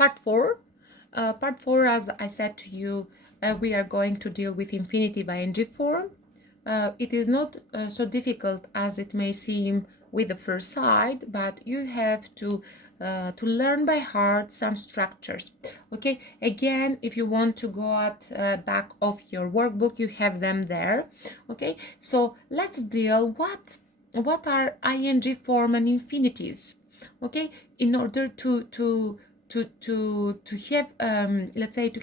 part 4. Part 4, as I said to you, we are going to deal with infinitive ing form. It is not so difficult as it may seem with the first side, but you have to learn by heart some structures. Okay, again, if you want to go at back of your workbook, you have them there. Okay, so let's deal what are ing form and infinitives. Okay, in order to have let's say to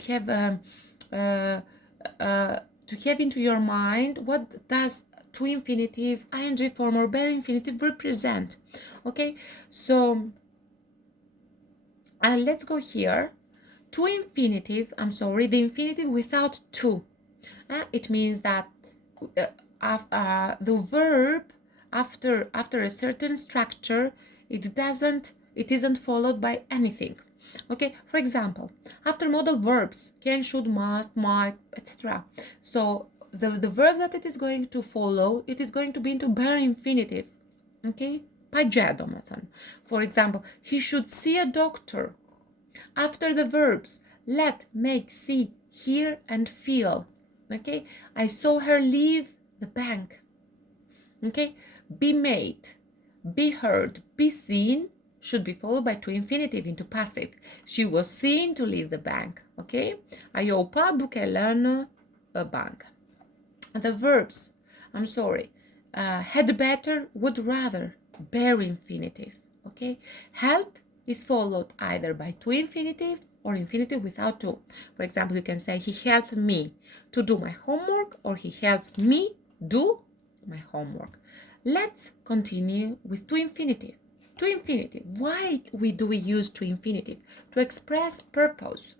have into your mind what does to infinitive ing form or bare infinitive represent. Okay, so let's go here to infinitive. The infinitive without to. It means that the verb after a certain structure, it isn't followed by anything. Okay, for example, after modal verbs can, should, must, might, etc. So the verb that it is going to follow, it is going to be into bare infinitive. Okay, pageado مثلا. For example, he should see a doctor. After the verbs let, make, see, hear, and feel. Okay, I saw her leave the bank. Okay, be made, be heard, be seen should be followed by to infinitive into passive. She was seen to leave the bank. Okay, ayou pas do qu'elle a bank. The verbs, had better, would rather, bare infinitive. Okay, help is followed either by to infinitive or infinitive without to. For example, you can say he helped me to do my homework, or he helped me do my homework. Let's continue with to infinitive. To infinitive. Why do we use to infinitive? To express purpose.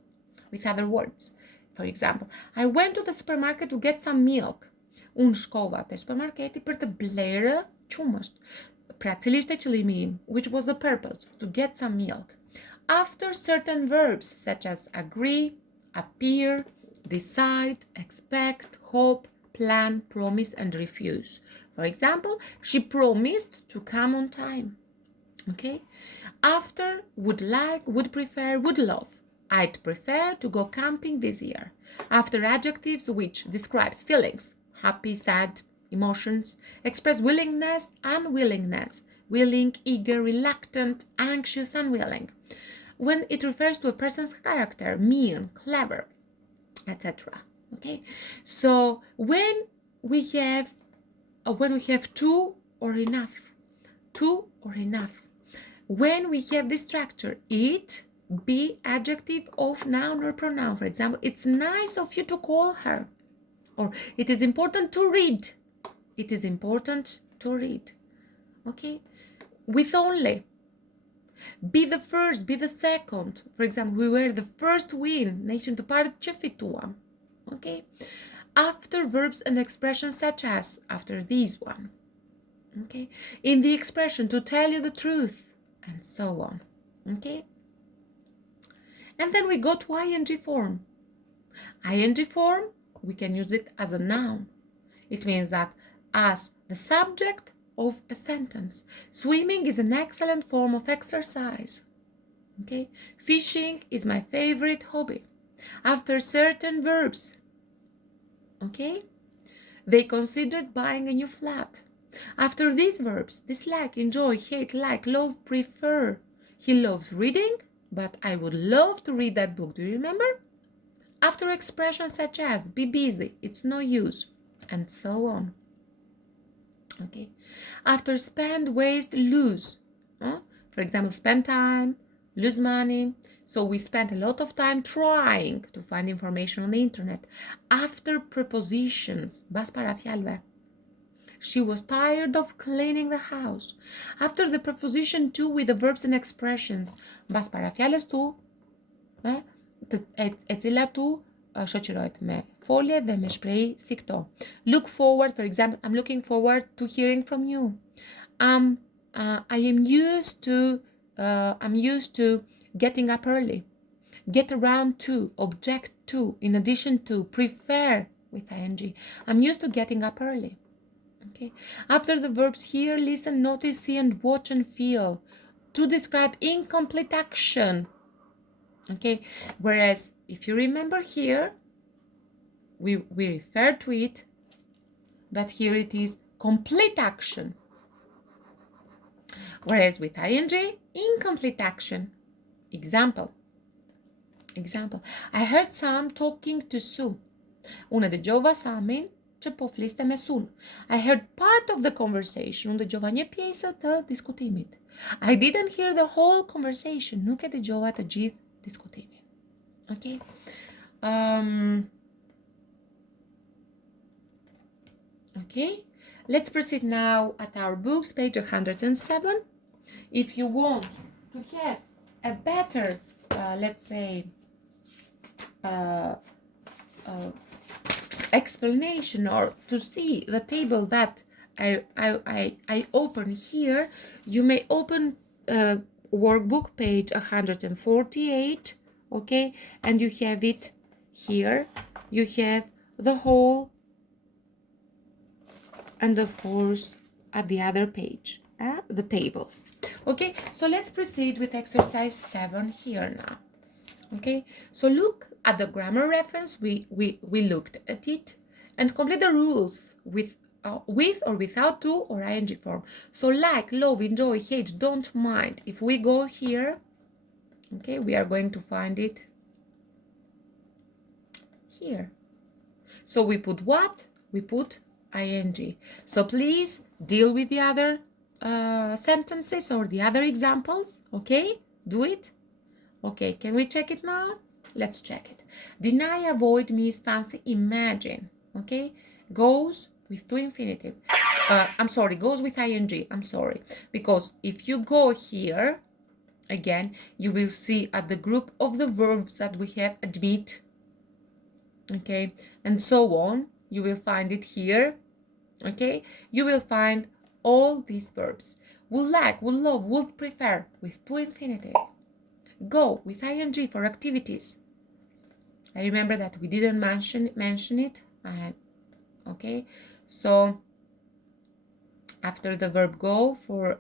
With other words, for example, I went to the supermarket to get some milk. Unë shkova te supermarketi për të blerë qumësht. Pra, cili ishte qëllimi im, which was the purpose, to get some milk. After certain verbs such as agree, appear, decide, expect, hope, plan, promise, and refuse. For example, she promised to come on time. Okay? After, would like, would prefer, would love. I'd prefer to go camping this year. After adjectives which describes feelings, happy, sad, emotions, express willingness, unwillingness, willing, eager, reluctant, anxious, unwilling. When it refers to a person's character, mean, clever, etc. Okay, so when we have two or enough, when we have this structure, it, be, adjective of noun or pronoun. For example, it's nice of you to call her, or it is important to read. It is important to read. Okay, with only. Be the first, be the second. For example, we were the first win, nation to parë që fituam. Okay, after verbs and expressions such as after these one. Okay, in the expression to tell you the truth, and so on. Okay, and then we go to ing form. Ing form, we can use it as a noun. It means that as the subject of a sentence. Swimming is an excellent form of exercise. Okay, fishing is my favorite hobby. After certain verbs, okay, they considered buying a new flat. After these verbs, dislike, enjoy, hate, like, love, prefer. He loves reading, but I would love to read that book. Do you remember? After expressions such as be busy, it's no use, and so on. Okay. After spend, waste, lose. For example, spend time, lose money. So we spent a lot of time trying to find information on the internet. After prepositions, bas parafialve. She was tired of cleaning the house. After the preposition to with the verbs and expressions, bas parafiales tu, e cila tu shoqërohet me folje dhe me shprehi si këto. Look forward, for example, I'm looking forward to hearing from you. I'm used to getting up early. Get around to, object to, in addition to, prefer with ing. I'm used to getting up early. Okay. After the verbs hear, listen, notice, see, and watch and feel, to describe incomplete action. Okay, whereas if you remember here, we refer to it, but here it is complete action. Whereas with ing, incomplete action. Example. I heard Sam talking to Sue. Unë dëgjova Samin që po fliste me Sun. I heard part of the conversation. Unë dëgjova një pjesë të diskutimit. I didn't hear the whole conversation. Nuk e dëgjova të gjithë diskutimin. Okay? Okay? Let's proceed now at our books, page 107. If you want to have a better, let's say, explanation, or to see the table that I open here, you may open workbook page 148, okay, and you have it here. You have the whole, and of course at the other page the table. Okay, so let's proceed with exercise 7 here now. Okay, so look at the grammar reference. We looked at it, and complete the rules with or without to or ing form. So like, love, enjoy, hate, don't mind. If we go here, okay, we are going to find it here. So we put what? We put ing. So please deal with the other sentences or the other examples. Okay, do it. Okay, can we check it now? Let's check it. Deny, avoid, miss, fancy, imagine. Okay, goes with to infinitive. I'm sorry, goes with ing. I'm sorry, because if you go here again, you will see at the group of the verbs that we have admit, okay, and so on. You will find it here. Okay, you will find all these verbs. Would like, would love, would prefer with to infinitive. Go with ing for activities. I remember that we didn't mention it. Okay, so after the verb go for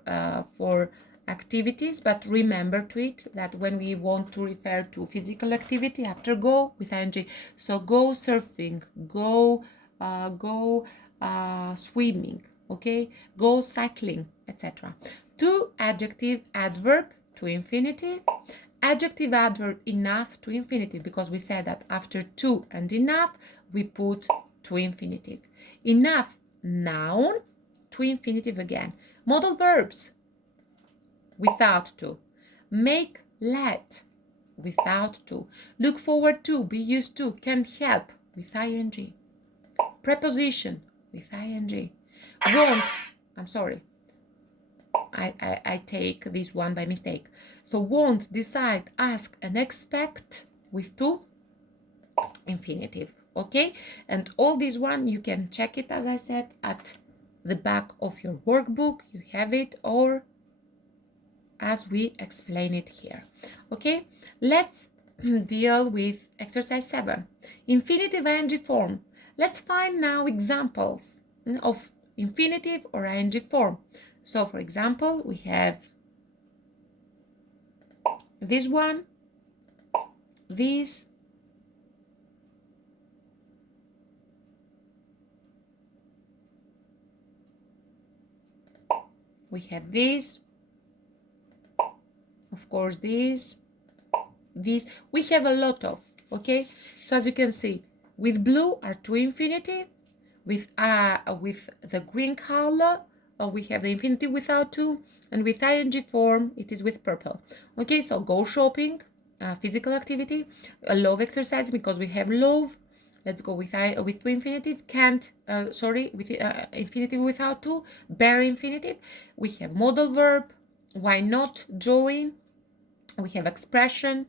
activities, but remember to it that when we want to refer to physical activity, after go with ing. So go surfing, go swimming, okay, go cycling, etc. To adjective, adverb to infinitive. Adjective, adverb, enough to infinitive, because we said that after to and enough we put to infinitive. Enough, noun, to infinitive again. Modal verbs, without to. Make, let, without to. Look forward to, be used to, can't help, with ing. Preposition, with ing. Want, I'm sorry, I take this one by mistake. So want, decide, ask, and expect with to infinitive. Okay, and all this one you can check it, as I said, at the back of your workbook. You have it, or as we explain it here. Okay, let's deal with exercise 7. Infinitive ing form. Let's find now examples of infinitive or ing form. So for example, we have this one, this, we have this, of course this, we have a lot of, okay? So as you can see, with blue are to infinitive, with the green color we have the infinitive without to, and with ing form it is with purple. Okay, so go shopping, physical activity, love, exercise, because we have love. Let's go with to infinitive. Can't, with infinitive without to, bare infinitive. We have modal verb, why not, drawing. We have expression,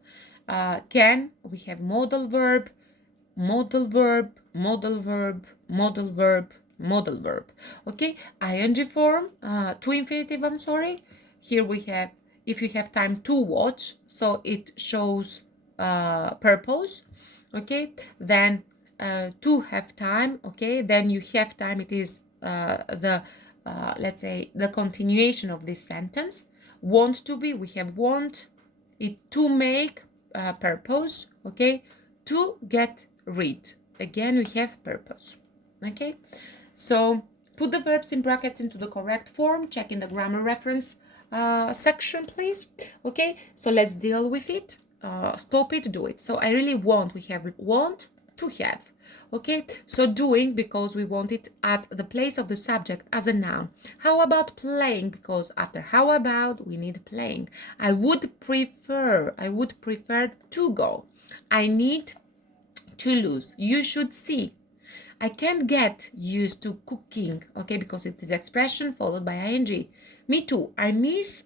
can. We have modal verb, modal verb, modal verb, modal verb, modal verb. Okay, ing form, to infinitive, I'm sorry. Here we have, if you have time to watch, so it shows purpose. Okay, then to have time. Okay, then you have time, it is let's say the continuation of this sentence. Want to be, we have want. It to make, purpose, okay, to get rid. Again, we have purpose, okay? So put the verbs in brackets into the correct form. Check in the grammar reference section, please. Okay, so let's deal with it. Stop it, do it. So I really want, we have want to have. Okay, so doing, because we want it at the place of the subject as a noun. How about playing? Because after how about we need playing. I would prefer to go. I need to lose. You should see. I can't get used to cooking, okay, because it is expression followed by ing. Me too. I miss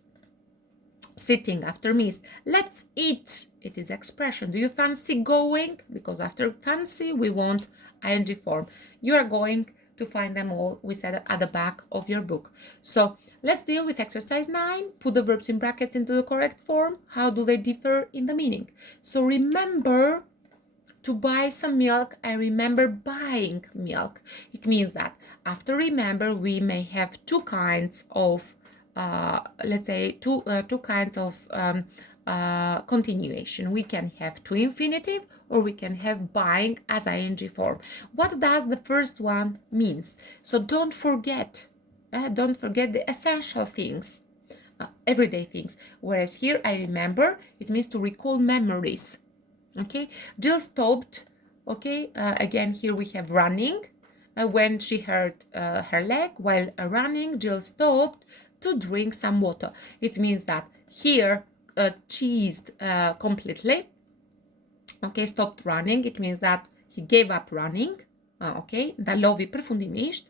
sitting after miss. Let's eat. It is expression. Do you fancy going? Because after fancy, we want ing form. You are going to find them all, we said, at the back of your book. So let's deal with exercise 9. Put the verbs in brackets into the correct form. How do they differ in the meaning? So remember to buy some milk. I remember buying milk. It means that after remember, we may have two kinds of, let's say, two kinds of continuation. We can have to infinitive, or we can have buying as ing form. What does the first one means? So don't forget the essential things, everyday things. Whereas here, I remember, it means to recall memories. Okay, Jill stopped. Okay, again, here we have running. When she hurt her leg while running, Jill stopped to drink some water. It means that here cheesed completely. Okay, stopped running. It means that he gave up running. Okay, dalovi përfundimisht.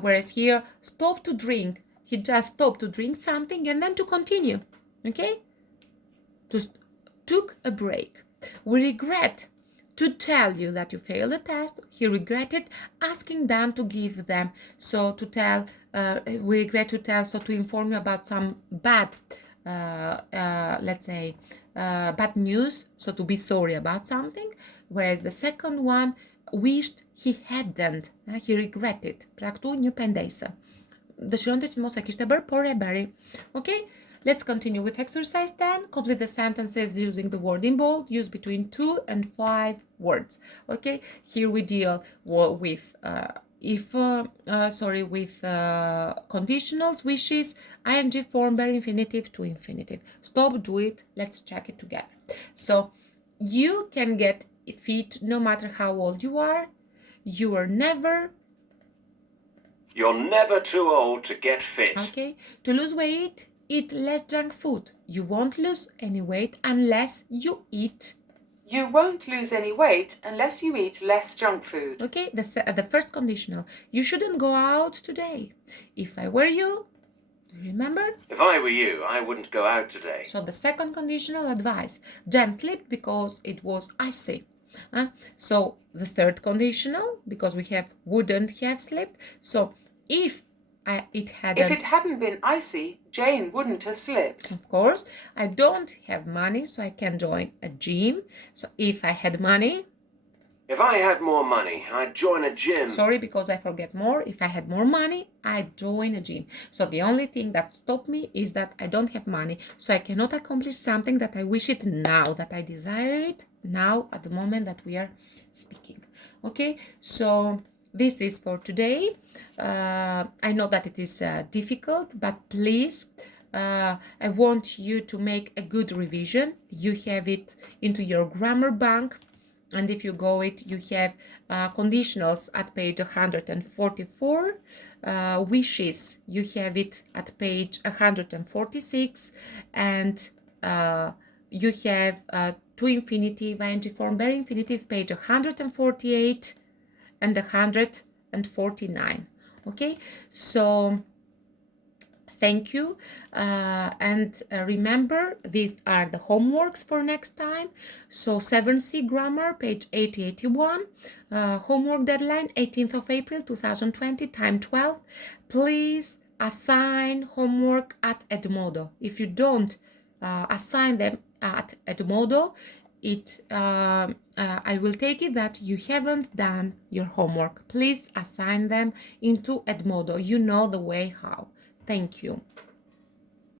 Whereas here, stop to drink. He just stopped to drink something and then to continue. Okay, took a break. We regret to tell you that you failed the test. He regretted asking Dan to give them. So to tell, we regret to tell, so to inform you about some bad, let's say, bad news. So to be sorry about something. Whereas the second one wished he hadn't. He regretted. Pra këtu një pendese. Dëshironte që mos e kishte bërë, por e bëri. Okay? Let's continue with exercise 10. Complete the sentences using the word in bold. Use between 2 and 5 words. Okay, here we deal with conditionals, wishes, ing form, bare infinitive to infinitive. Stop, do it. Let's check it together. So you can get fit no matter how old you are. You're never too old to get fit. Okay, to lose weight, eat less junk food. You won't lose any weight unless you eat. You won't lose any weight unless you eat less junk food. Okay, the first conditional. You shouldn't go out today. If I were you, do you remember? If I were you, I wouldn't go out today. So the second conditional advice. Jem slipped because it was icy. So the third conditional, because we have wouldn't have slipped. So if it hadn't been icy, Jane wouldn't have slipped. Of course, I don't have money, so I can join a gym. So if I had money. If I had more money, I'd join a gym. Sorry, because I forget more. If I had more money, I'd join a gym. So the only thing that stopped me is that I don't have money. So I cannot accomplish something that I wish it now, that I desire it now at the moment that we are speaking. Okay, so this is for today. I know that it is difficult, but please, I want you to make a good revision. You have it into your grammar bank. And if you go it, you have conditionals at page 144. Wishes, you have it at page 146. And you have to infinitive, ing form, bare infinitive, page 148 and 149. Okay, so thank you, and remember, these are the homeworks for next time. So 7C grammar, page 8081, homework deadline 18th of April 2020, time 12. Please assign homework at Edmodo. If you don't assign them at Edmodo, I will take it that you haven't done your homework. Please assign them into Edmodo. You know the way how. Thank you.